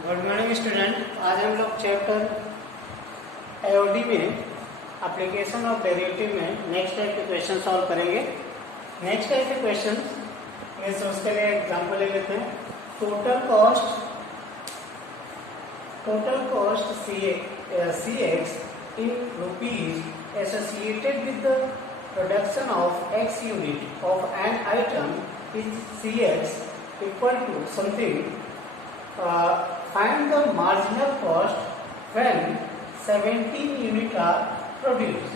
Good morning student. आज हम लोग चैप्टर एओडी में एप्लीकेशन ऑफ डेरिवेटिव में नेक्स्ट टाइप के क्वेश्चन सॉल्व करेंगे। नेक्स्ट टाइप के क्वेश्चन में से उसके लिए एग्जांपल ले लेते हैं। Total cost C x in rupees associated with the production of x unit of an item is C x equal to something. Find the marginal cost when 17 unit are produce.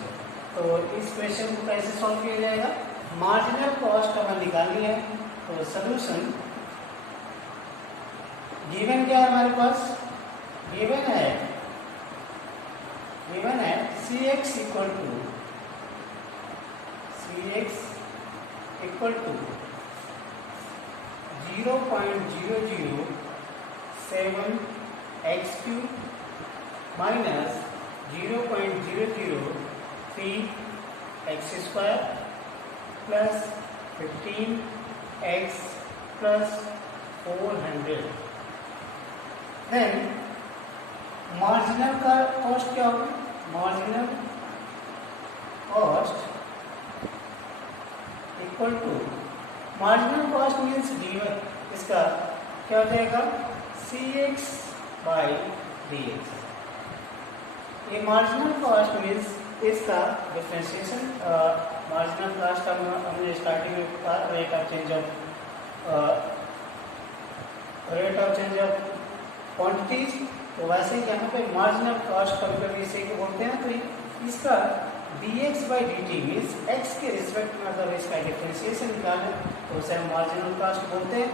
तो इस question को कैसे solve किया जाएगा? Marginal cost हमें निकालनी है। तो सोल्यूशन गिवन क्या है हमारे पास? गिवन है c x equal to 0.007 x cube minus 0.003 x square plus 15 x plus 400। Then marginal का कॉस्ट क्या होगा? Marginal cost equal to marginal cost means given, इसका क्या हो जाएगा? C x by d x. ये मार्जिनल कॉस्ट मीन्स इसका differentiation. Marginal cost हमने स्टार्टिंग में कहा rate of change of quantities. तो वैसे ही यहाँ पे मार्जिनल कॉस्ट कभी कभी इसे को बोलते हैं। तो इसका dx by d T means x के रिस्पेक्ट में अगर इसका डिफ्रेंशिएशन निकालें तो उसे हम मार्जिनल कॉस्ट बोलते हैं।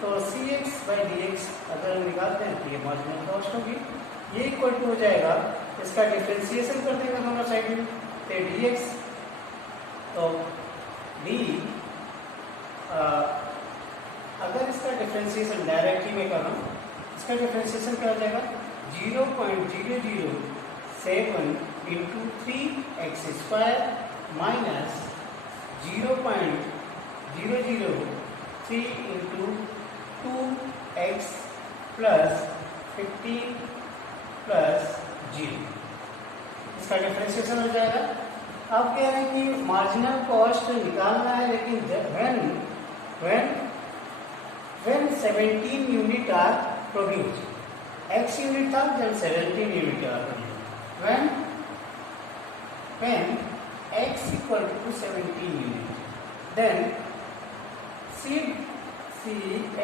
तो सी एक्स बाई डी एक्स अगर हम निकालते हैं तो ये मार्जिनल कॉस्ट होगी। ये इक्वल टू हो जाएगा, इसका डिफ्रेंशिएशन कर देंगे दोनों साइड में, तो डी एक्स। तो डी अगर इसका डिफ्रेंशिएशन डायरेक्टली में कर रहा हूँ, इसका डिफ्रेंशिएशन क्या हो जाएगा? 0.007 into 3 x square minus 0.003 into 2x plus 15 plus 0। इसका डिफ्रेंशिएशन हो जाएगा। अब कह रहे हैं कि मार्जिनल कॉस्ट निकालना है, लेकिन when 17 unit are produce, x unit था जब 17 unit are produce. when x equal to 17 unit, then C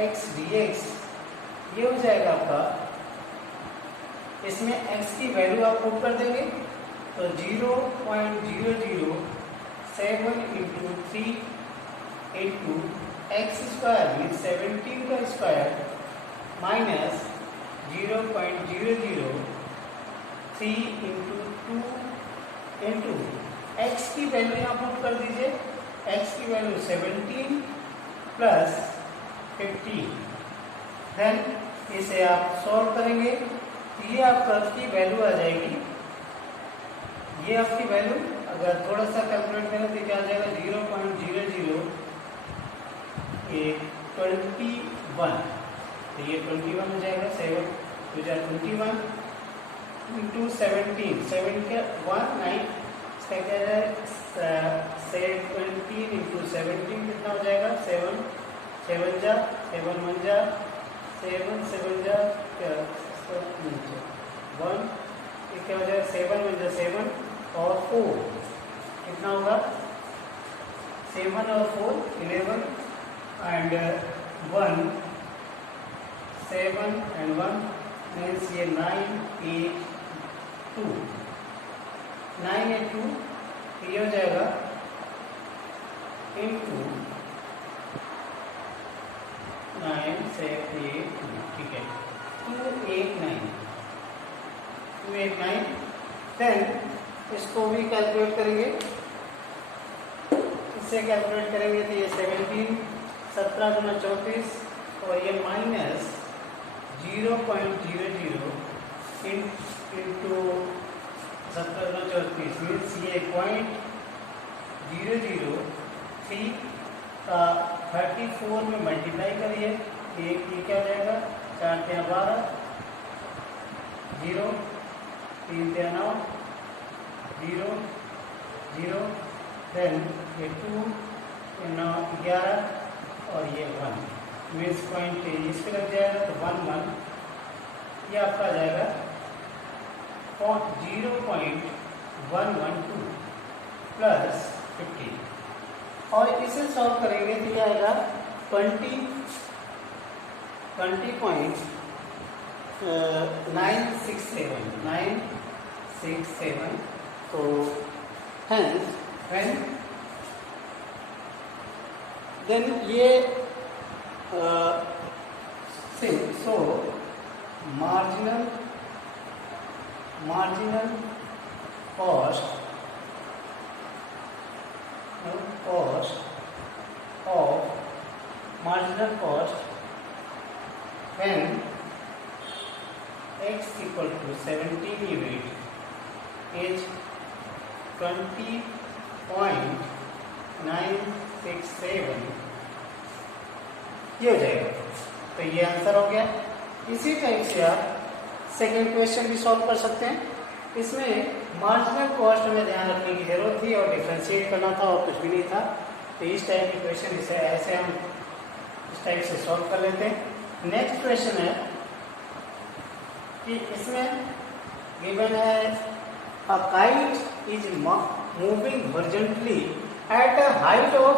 x d x ये हो जाएगा आपका। इसमें x की वैल्यू आप पुट कर देंगे तो 0.007 into 3 into x square mean 17 का square minus 0.003 into 2 into x की वैल्यू यहाँ पुट कर दीजिए। x की वैल्यू 17 प्लस 15। देन इसे आप सॉल्व करेंगे तो ये आपकी वैल्यू आ जाएगी। ये आपकी वैल्यू अगर थोड़ा सा कैलकुलेट करें तो क्या आ जाएगा? 0.0021। तो ये 21 हो जाएगा। 7 21 इंटू 17, 7 के 1 9, इसका क्या जाएगा? 17 इंटू 17 कितना हो जाएगा? 7 7 जा 7 1 जा 7 7 जा 1, ये क्या हो जाएगा? 7 1 जा 7 और 4 कितना होगा? 7 और 4 11 एंड 1 7 एंड 1 मीन्स ये 9 8 2 9 8 2 ये हो जाएगा इंटू 9 से 8 ठीक है 289। देन इसको भी कैलकुलेट करेंगे। इससे कैलकुलेट करेंगे तो ये 17 17 गुना 34 और ये माइनस 0.00 इंटू 17 गुना 34 मीन्स ये 0.003 का 34 में मल्टीप्लाई करिए। ये क्या हो जाएगा? 4 12 0, 3 से 9, 0, 0, देन ये 2, ये 9, 11 और ये 1 मीन्स पॉइंट इस पे लग जाएगा तो 1, 1 ये आपका आ जाएगा 0.112 प्लस 50 और इसे सॉल्व करेंगे तो ये आएगा 20.967 तो hence when then ये so marginal cost when x equal to 17 unit is 20.967 ये हो जाएगा। तो ये आंसर हो गया। इसी टाइप से आप सेकेंड क्वेश्चन भी सॉल्व कर सकते हैं। इसमें मार्जिनल कॉस्ट हमें ध्यान रखने की जरूरत थी और डिफरेंशिएट करना था और कुछ भी नहीं था। तो इस टाइप के क्वेश्चन इसे ऐसे हम इस टाइप से सॉल्व कर लेते हैं। नेक्स्ट क्वेश्चन है कि इसमें गिवन है a kite is moving horizontally at a height of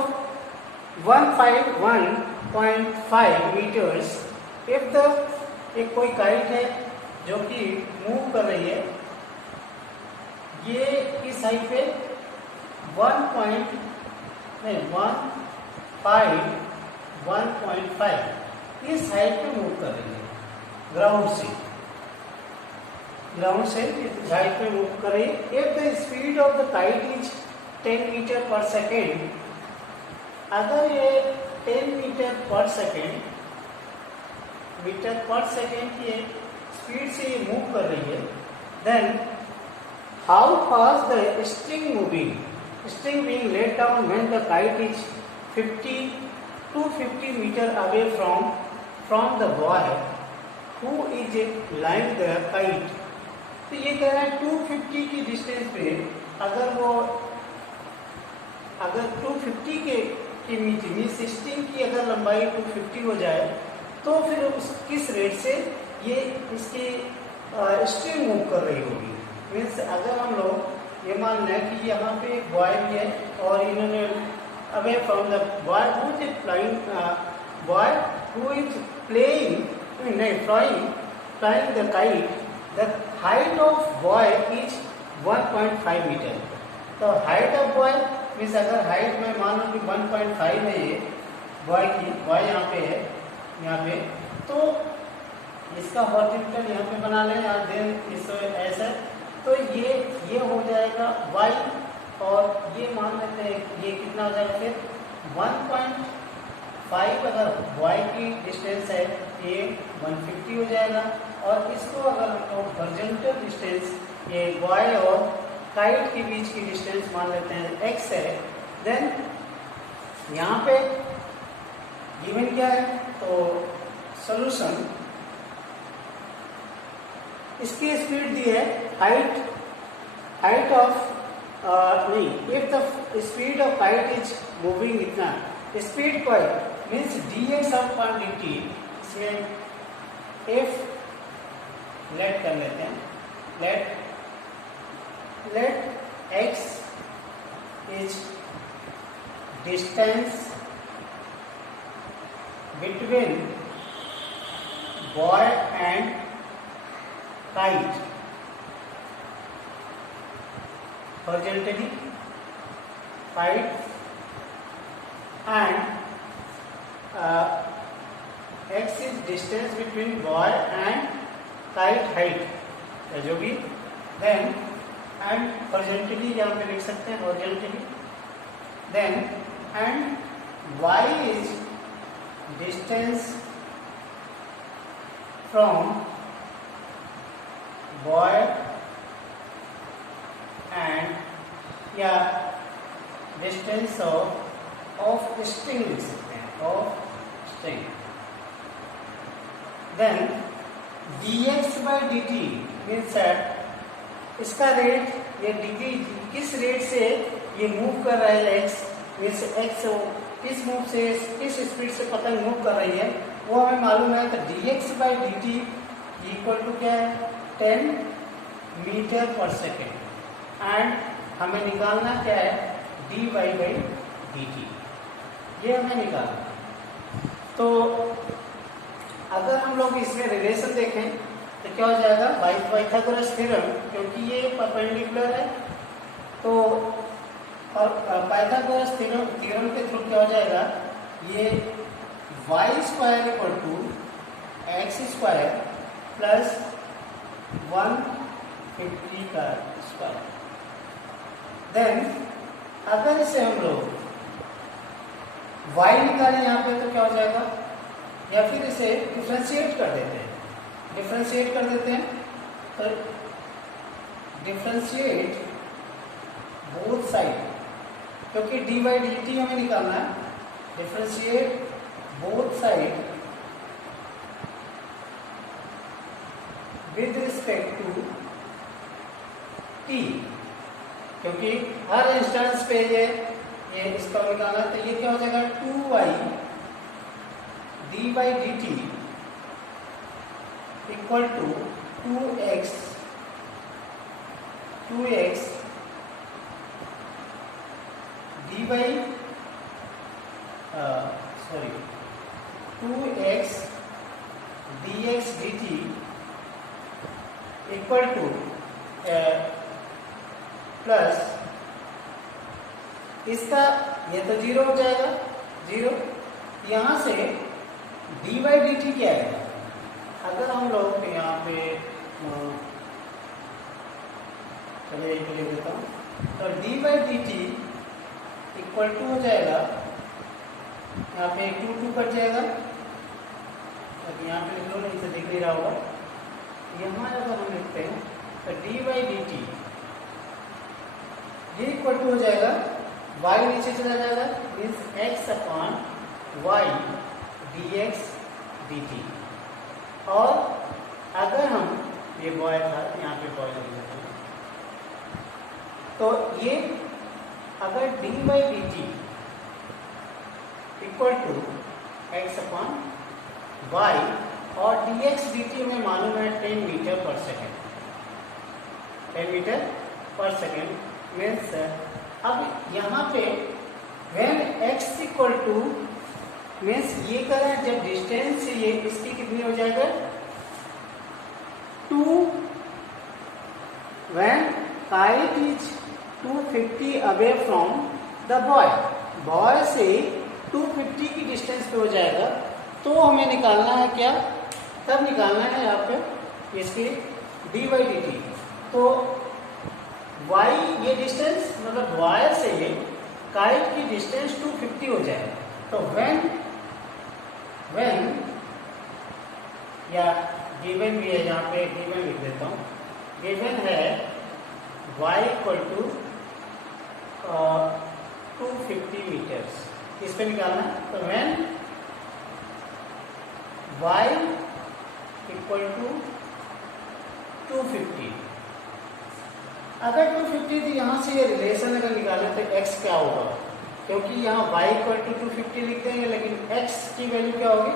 151.5 metres if the एक कोई काइट है जो कि मूव कर रही है, ये इस हाइट पे 1.5 इस हाइट पे मूव कर रही है ग्राउंड से इस हाइट पे मूव कर रही है। If the speed of the kite is 10 metre per second, अगर ये 10 मीटर पर सेकेंड की स्पीड से ये मूव कर रही है, then how fast the string being laid down when the kite is 250 meter away from the boy who is flying the kite। तो ये कह रहा है 250 की डिस्टेंस पे अगर 250 के मीन्स स्ट्रिंग की अगर लंबाई 250 हो जाए तो फिर किस रेट से ये इसकी स्ट्रिंग मूव कर रही होगी। मीन्स अगर हम लोग ये मान लें कि यहाँ पे एक बॉय भी है और इन्होंने away from the boy who is flying the kite, the height of boy is 1.5 metre. तो हाइट ऑफ बॉय मीन्स अगर हाइट में मान लो कि 1.5 है ये बॉय यहाँ पे है, यहाँ पे तो इसका हॉरिजॉन्टल यहाँ पे बना लें या देन इस ऐसा, तो ये हो जाएगा y और ये मान लेते हैं ये कितना हो जाएगा फिर 1.5 अगर y की डिस्टेंस है ये 150 हो जाएगा और इसको अगर हम लोग हॉरिजॉन्टल डिस्टेंस ये y और काइट के बीच की डिस्टेंस मान लेते हैं x है, देन यहाँ पे गिवन क्या है तो सॉल्यूशन इसकी स्पीड दी है हाइट ऑफ नहीं, if the speed of kite is moving इतना स्पीड पर मीन्स dx ऑफ क्वांटिटी, इसमें if लेट कर लेते हैं, let x is distance between boy and kite horizontally, kite and x is distance between boy and kite height जो भी, then and horizontally यहाँ पे लिख सकते हैं horizontally, then and y is distance from boy and distance of string लिख सकते हैं of string, then dx by dt means that इसका रेट, ये डिग्री किस रेट से ये मूव कर रहा है एक्स, मीन्स एक्स किस मूव से, किस स्पीड से पतंग मूव कर रही है वो हमें मालूम है। तो dx/dt इक्वल टू क्या है 10 मीटर पर सेकेंड एंड हमें निकालना क्या है dy/dt, ये हमें निकालना है। तो अगर हम लोग इसमें रिलेशन देखें तो क्या हो जाएगा पाइथागोरस थ्योरम, क्योंकि ये परपेंडिकुलर है तो और पाइथागोरस थ्योरम के थ्रू क्या हो जाएगा ये y² equal to x² plus 150 का स्क्वायर। देन अगर इसे हम लोग y निकालें यहाँ पे तो क्या हो जाएगा, या फिर इसे डिफरेंशिएट कर देते हैं, तो डिफरेंशिएट बोथ साइड, क्योंकि dy/dt हमें निकालना है, differentiate both side with respect to t, क्योंकि हर इंस्टेंस पे ये इसका निकालना है। तो ये क्या हो जाएगा 2y dy/dt equal to 2x2x dx/dt equal to plus इसका ये तो 0 हो जाएगा, 0 यहां से dy/dt क्या आएगा। अगर हम लोग यहाँ पे चलिए एक लिख देता हूँ, तो dy/dt इक्वल टू हो जाएगा, यहाँ पे 2 कट जाएगा, अब यहाँ पे लिख लो, नहीं से दिख नहीं रहा होगा। यहाँ अगर हम लिखते हैं तो dy/dt ये इक्वल टू हो जाएगा y नीचे चला जाएगा, मीन्स x/y dx/dt। और अगर हम ये बॉय था, यहाँ पे बॉय लिख देते हैं, तो ये अगर dy/dt इक्वल टू x/y और dx/dt में मालूम है 10 metre per second, 10 metre per second means अब यहाँ पे when x equal two means ये कर रहे हैं जब डिस्टेंस से ये इसकी कितनी हो जाएगा 2 when kite is 250 away from the boy से 250 की डिस्टेंस पे हो जाएगा, तो हमें निकालना है क्या, तब निकालना है यहाँ पे इसकी dy/dt। तो y ये डिस्टेंस मतलब वायर से काइट की डिस्टेंस 250 हो जाएगा। तो when या गिवन भी है, यहाँ पे गिवन लिख देता हूँ, गिवन है y इक्वल टू 250 मीटर्स, इस पे निकालना है। तो when y इक्वल टू 250, अगर 250 थी यहाँ से ये रिलेशन अगर निकालें तो x क्या होगा, क्योंकि यहाँ y इक्वल टू 250 लिख देंगे लेकिन x की वैल्यू क्या होगी,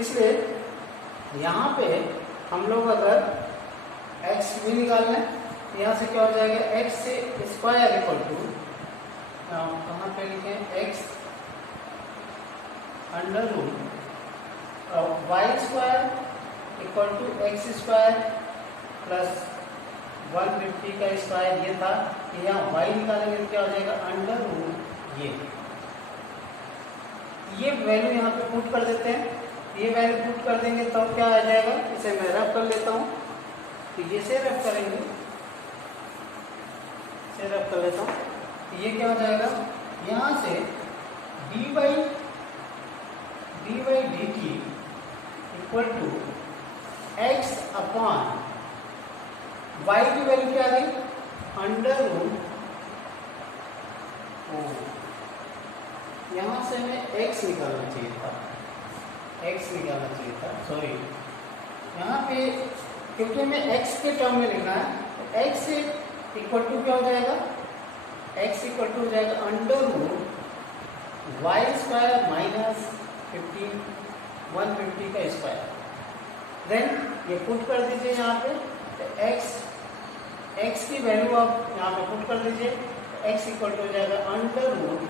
इसलिए यहाँ पे हम लोग अगर x भी निकालना है तो यहाँ से क्या हो जाएगा x² इक्वल टू कहाँ पे लिखें x under root y² equal to x² plus 150 का स्क्वायर ये था कि यहाँ y निकालेंगे तो क्या हो जाएगा अंडर रूट ये वैल्यू यहाँ पे पुट कर देते हैं। ये वैल्यू पुट कर देंगे तो क्या आ जाएगा, इसे मैं रफ कर लेता हूँ, तो ये से रफ करेंगे, से रफ कर लेता हूँ, तो ये क्या हो जाएगा यहाँ से dy/dt equal to x upon y की वैल्यू क्या आ गई अंडर रूट, यहाँ से हमें x निकालना चाहिए था, सॉरी यहाँ पे क्योंकि हमें x के टर्म में लिखना है, तो x इक्वल टू क्या हो जाएगा, x इक्वल टू हो जाएगा under root y square minus 150 का स्क्वायर। देन ये पुट कर दीजिए यहाँ पे, तो x की वैल्यू आप यहाँ पे पुट कर दीजिए, x इक्वल टू हो जाएगा under root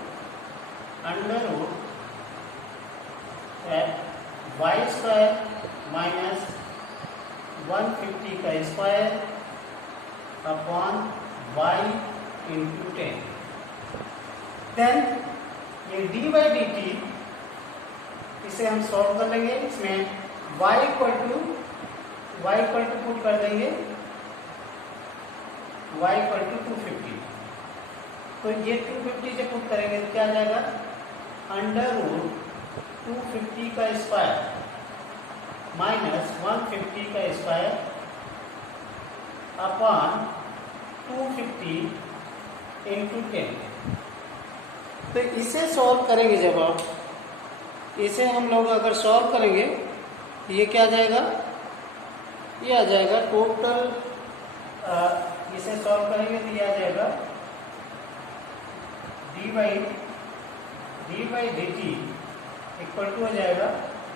y square minus 150 का square upon y into 10। Then ये डी बाई डी टी इसे हम सॉल्व कर लेंगे। इसमें y इक्वल टू पुट कर देंगे y इक्वल टू 250। तो ये 250 से पुट करेंगे तो क्या आ जाएगा, अंडर रूट 250 का स्क्वायर माइनस 150 का स्क्वायर अपॉन 250 इंटू 10। तो इसे सॉल्व करेंगे, जब आप इसे हम लोग अगर सॉल्व करेंगे तो ये क्या आ जाएगा, ये आ जाएगा टोटल, इसे सॉल्व करेंगे तो ये आ जाएगा d by d t equal to हो जाएगा,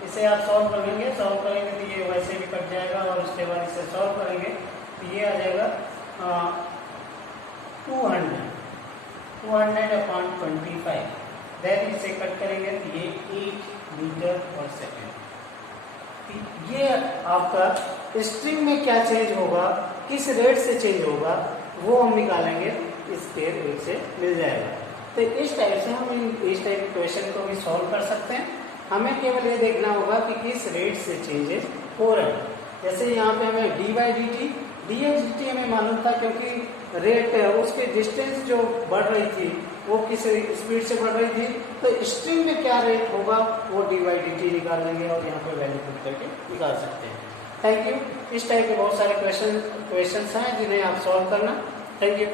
इसे आप सॉल्व करेंगे तो ये वैसे भी कट जाएगा, और उसके बाद इसे सॉल्व करेंगे तो ये आ जाएगा 200 अपॉन 25। देन इसे कट करेंगे तो ये 8 मीटर पर सेकेंड। ये आपका स्ट्रिंग में क्या चेंज होगा, किस रेट से चेंज होगा, वो हम निकालेंगे, इस रेट से मिल जाएगा। तो इस टाइप से हम इस टाइप के क्वेश्चन को भी सॉल्व कर सकते हैं। हमें केवल ये देखना होगा कि किस रेट से चेंजेस हो रहे हैं। जैसे यहाँ पे हमें डी बाई डी टी हमें मालूम था, क्योंकि रेट उसके डिस्टेंस जो बढ़ रही थी वो किस स्पीड से बढ़ रही थी, तो स्ट्रिंग में क्या रेट होगा वो डी बाई डी टी निकाल लेंगे और यहाँ पे वैल्यू पुट करके निकाल सकते हैं। Thank you. इस टाइप के बहुत सारे क्वेश्चन हैं जिन्हें आप सॉल्व करना। Thank you.